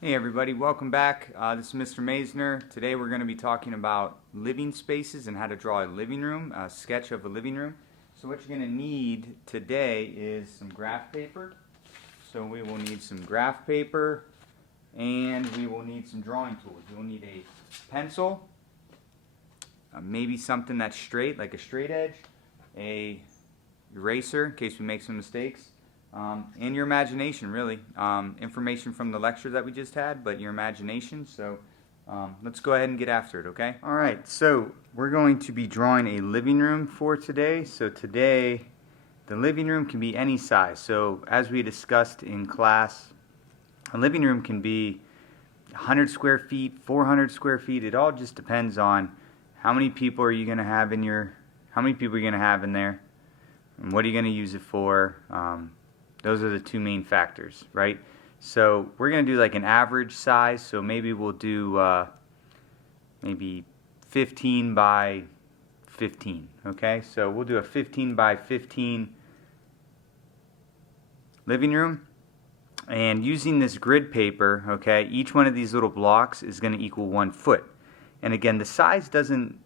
Hey everybody, welcome back. This is Mr. Maisner. Today we're going to be talking about living spaces and how to draw a living room, a sketch of a living room. So what you're going to need today is some graph paper. So we will need some graph paper and we will need some drawing tools. You'll need a pencil, maybe something that's straight, like a straight edge, a eraser in case we make some mistakes. And your imagination, really. Information from the lecture that we just had, but your imagination. So let's go ahead and get after it, okay? Alright, so we're going to be drawing a living room for today. So today, the living room can be any size. So as we discussed in class, a living room can be 100 square feet, 400 square feet. It all just depends on how many people are you going to have in there, and what are you going to use it for. Those are the two main factors, right? So we're going to do like an average size. So maybe we'll do maybe 15 by 15, okay? So we'll do a 15 by 15 living room. And using this grid paper, okay, each one of these little blocks is going to equal 1 foot. And again, the size doesn't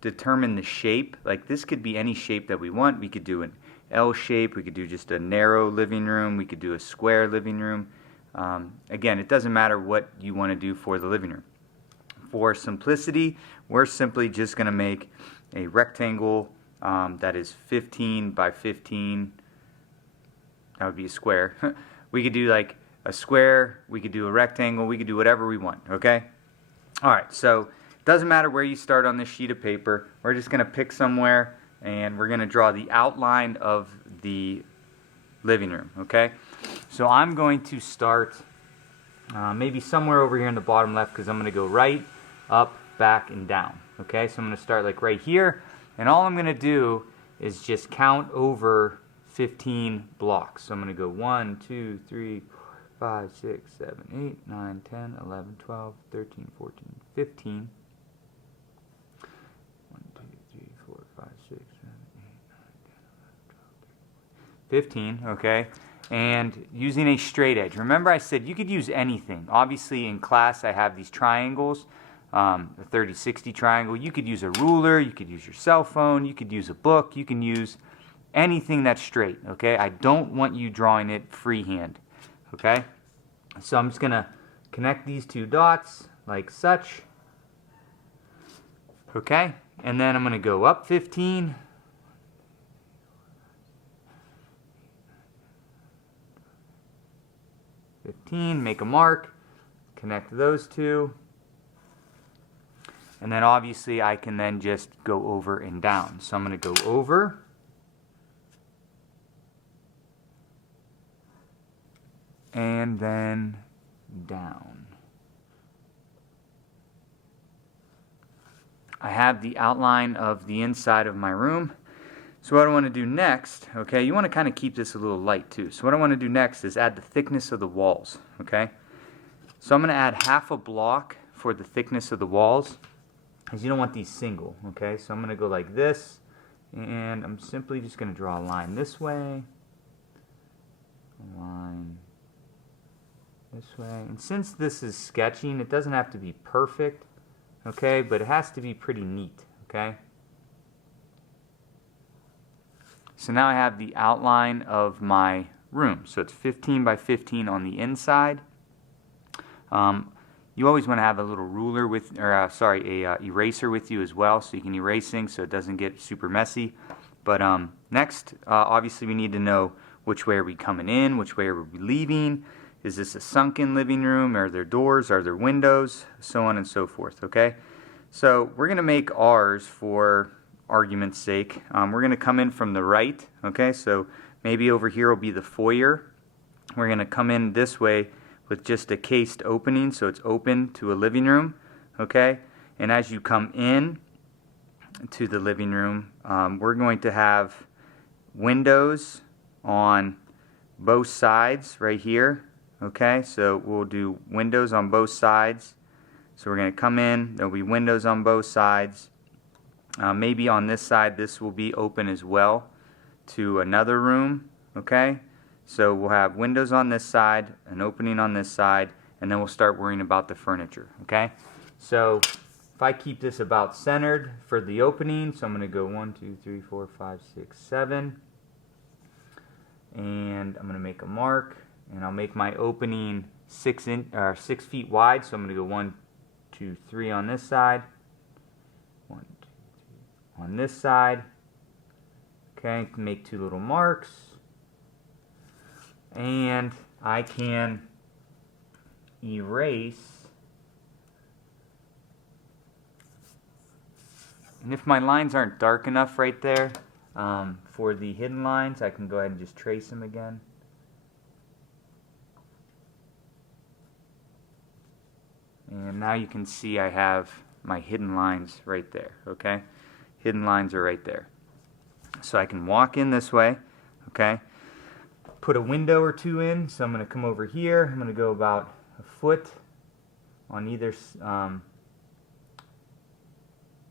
determine the shape. Like this could be any shape that we want. We could do an L shape, we could do just a narrow living room, we could do a square living room. Again, it doesn't matter what you want to do for the living room. For simplicity, we're simply just going to make a rectangle that is 15 by 15. That would be a square. We could do like a square, we could do a rectangle, we could do whatever we want, okay? Alright, so doesn't matter where you start on this sheet of paper. We're just going to pick somewhere and we're going to draw the outline of the living room, okay? So I'm going to start maybe somewhere over here in the bottom left because I'm going to go right, up, back, and down, okay? So I'm going to start like right here, and all I'm going to do is just count over 15 blocks. So I'm going to go 1, 2, 3, 4, 5, 6, 7, 8, 9, 10, 11, 12, 13, 14, 15. 15, okay, and using a straight edge. Remember I said you could use anything. Obviously in class I have these triangles, the 30-60 triangle. You could use a ruler, you could use your cell phone, you could use a book, you can use anything that's straight, okay? I don't want you drawing it freehand, okay? So I'm just going to connect these two dots like such, okay? And then I'm going to go up 15, make a mark, connect those two, and then obviously I can then just go over and down. So I'm going to go over, and then down. I have the outline of the inside of my room. So what I want to do next, okay, you want to kind of keep this a little light too. So what I want to do next is add the thickness of the walls, okay? So I'm going to add half a block for the thickness of the walls, because you don't want these single, okay? So I'm going to go like this, and I'm simply just going to draw a line this way, a line this way. And since this is sketching, it doesn't have to be perfect, okay, but it has to be pretty neat, okay? So now I have the outline of my room. So it's 15 by 15 on the inside. You always want to have a little ruler with, or eraser with you as well, so you can erase things so it doesn't get super messy. But next, obviously we need to know which way are we coming in, which way are we leaving. Is this a sunken living room? Are there doors? Are there windows? So on and so forth, okay? So we're going to make ours for argument's sake. We're going to come in from the right, okay? So maybe over here will be the foyer. We're going to come in this way with just a cased opening, so it's open to a living room, okay? And as you come in to the living room, we're going to have windows on both sides right here, okay? So we'll do windows on both sides. So we're going to come in, there'll be windows on both sides. Maybe on this side this will be open as well to another room, okay? So we'll have windows on this side, an opening on this side, and then we'll start worrying about the furniture, okay? So if I keep this about centered for the opening, so I'm going to go 1, 2, 3, 4, 5, 6, 7, and I'm going to make a mark, and I'll make my opening 6 feet wide, so I'm going to go 1, 2, 3 on this side, 1, 2, 3 on this side, okay, make 2 little marks, and I can erase, and if my lines aren't dark enough right there for the hidden lines, I can go ahead and just trace them again. And now you can see I have my hidden lines right there, okay? Hidden lines are right there. So I can walk in this way, okay? Put a window or 2 in, so I'm going to come over here. I'm going to go about a foot on either,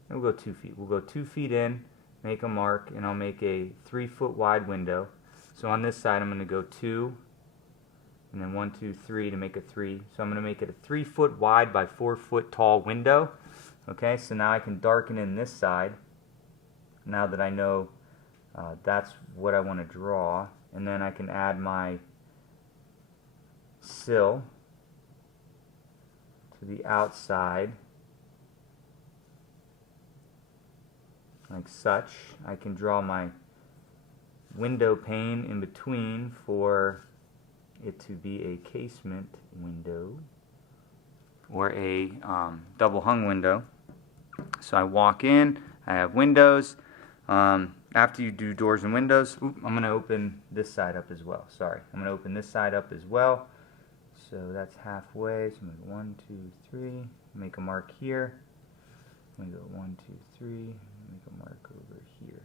we'll go 2 feet. We'll go 2 feet in, make a mark, and I'll make a 3-foot wide window. So on this side I'm going to go 2, and then 1, 2, 3 to make a 3. So I'm going to make it a 3-foot wide by 4-foot tall window. Okay, so now I can darken in this side, now that I know that's what I want to draw. And then I can add my sill to the outside, like such. I can draw my window pane in between for it to be a casement window or a double hung window. So I walk in, I have windows. After you do doors and windows, I'm going to open this side up as well. Sorry, I'm going to open this side up as well. So that's halfway. So I'm going to go 1, 2, 3. Make a mark here. I'm going to go 1, 2, 3. Make a mark over here.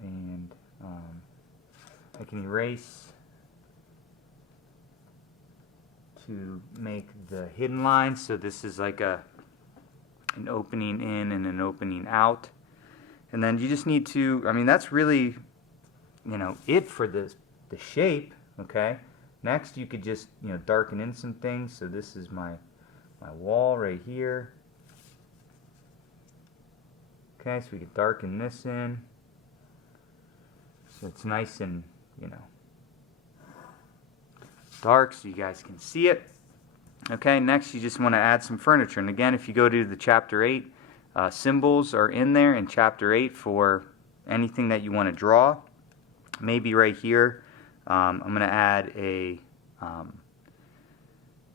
And I can erase to make the hidden lines. So this is like an opening in and an opening out. And then you just need to, I mean, that's really, it for the shape, okay? Next, you could just, darken in some things. So this is my wall right here. Okay, so we could darken this in. So it's nice and, dark so you guys can see it. Okay, next you just want to add some furniture. And again, if you go to the Chapter 8, symbols are in there in Chapter 8 for anything that you want to draw. Maybe right here, I'm going to add a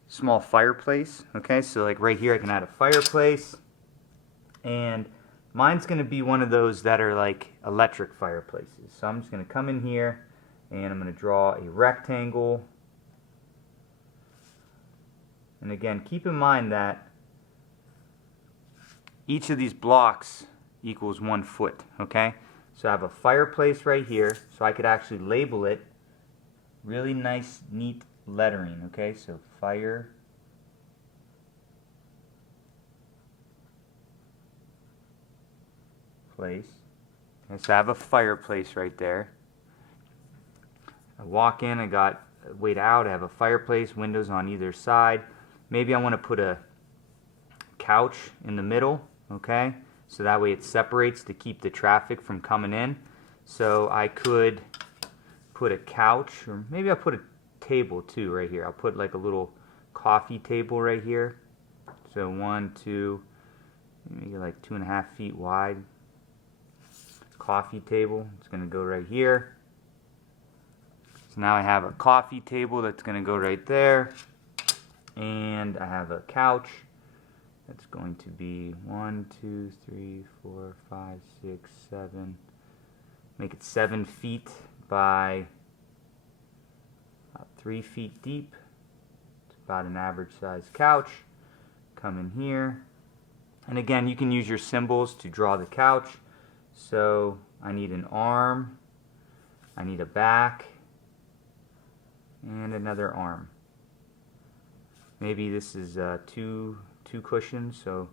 small fireplace. Okay, so like right here I can add a fireplace. And mine's going to be one of those that are like electric fireplaces. So I'm just going to come in here and I'm going to draw a rectangle. And again, keep in mind that each of these blocks equals 1 foot, okay? So I have a fireplace right here, so I could actually label it really nice, neat lettering, okay? So fireplace. Okay, so I have a fireplace right there. I walk in, I got a way out, I have a fireplace, windows on either side. Maybe I want to put a couch in the middle, okay? So that way it separates to keep the traffic from coming in. So I could put a couch, or maybe I'll put a table too right here. I'll put like a little coffee table right here. So 1, 2, maybe like 2.5 feet wide. Coffee table, it's going to go right here. So now I have a coffee table that's going to go right there. And I have a couch that's going to be 1, 2, 3, 4, 5, 6, 7. Make it 7 feet by about 3 feet deep. It's about an average size couch. Come in here. And again, you can use your symbols to draw the couch. So I need an arm, I need a back, and another arm. Maybe this is two cushions, so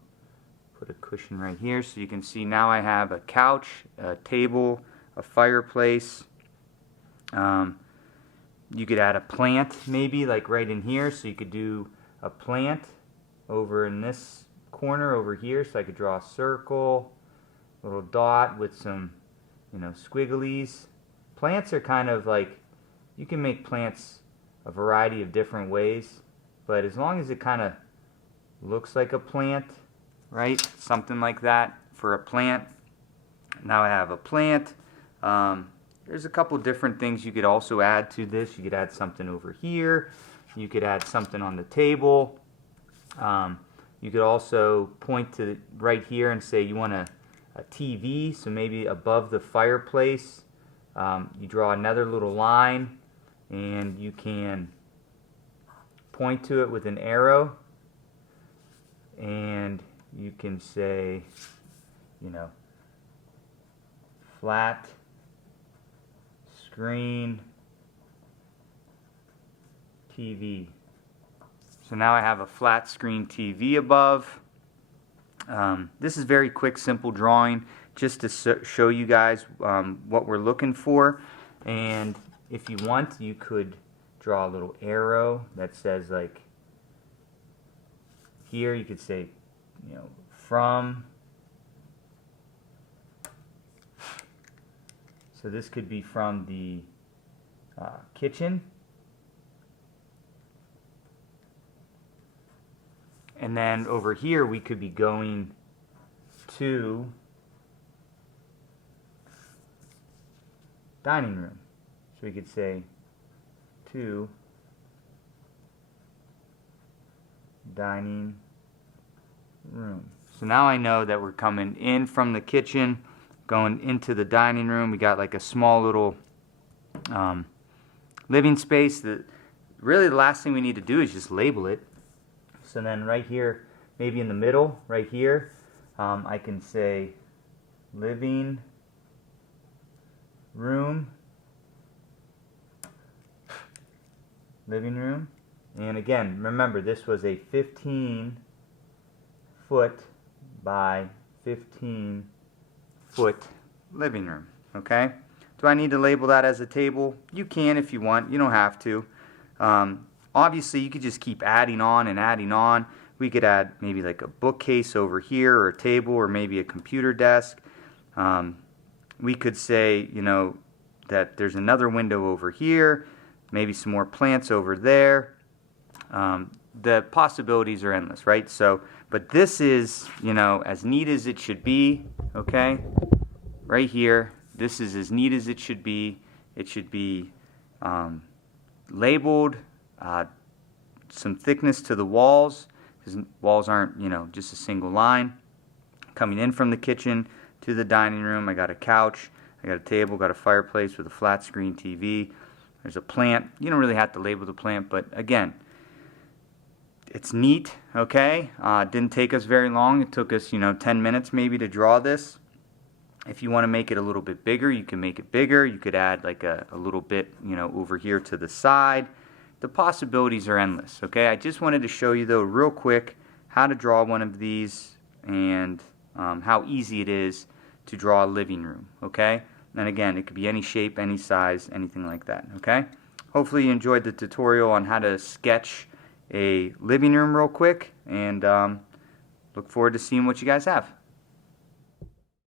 put a cushion right here. So you can see now I have a couch, a table, a fireplace. You could add a plant maybe like right in here, so you could do a plant over in this corner over here, so I could draw a circle, little dot with some, squigglies. Plants are kind of like, you can make plants a variety of different ways, but as long as it kind of looks like a plant, right? Something like that for a plant. Now I have a plant. There's a couple different things you could also add to this. You could add something over here. You could add something on the table. You could also point to right here and say you want a TV, so maybe above the fireplace. You draw another little line, and you can point to it with an arrow, and you can say, flat screen TV. So now I have a flat screen TV above. This is very quick, simple drawing, just to show you guys what we're looking for. And if you want, you could draw a little arrow that says, like, here you could say, from. So this could be from the kitchen. And then over here we could be going to dining room. So we could say to dining room. So now I know that we're coming in from the kitchen, going into the dining room. We got like a small little living space. That really the last thing we need to do is just label it. So then right here, maybe in the middle, right here, I can say living room. Living room. And again, remember, this was a 15-foot by 15-foot living room. Okay? Do I need to label that as a table? You can if you want. You don't have to. Obviously, you could just keep adding on and adding on. We could add maybe like a bookcase over here, or a table, or maybe a computer desk. We could say, that there's another window over here, maybe some more plants over there. The possibilities are endless, right? So, but this is, as neat as it should be, okay? Right here, this is as neat as it should be. It should be labeled, some thickness to the walls, because walls aren't, just a single line. Coming in from the kitchen to the dining room, I got a couch, I got a table, got a fireplace with a flat screen TV. There's a plant. You don't really have to label the plant, but again, it's neat, okay? It didn't take us very long. It took us, 10 minutes maybe to draw this. If you want to make it a little bit bigger, you can make it bigger. You could add like a little bit, over here to the side. The possibilities are endless, okay? I just wanted to show you, though, real quick how to draw one of these and how easy it is to draw a living room, okay? And again, it could be any shape, any size, anything like that, okay? Hopefully you enjoyed the tutorial on how to sketch a living room real quick, and look forward to seeing what you guys have.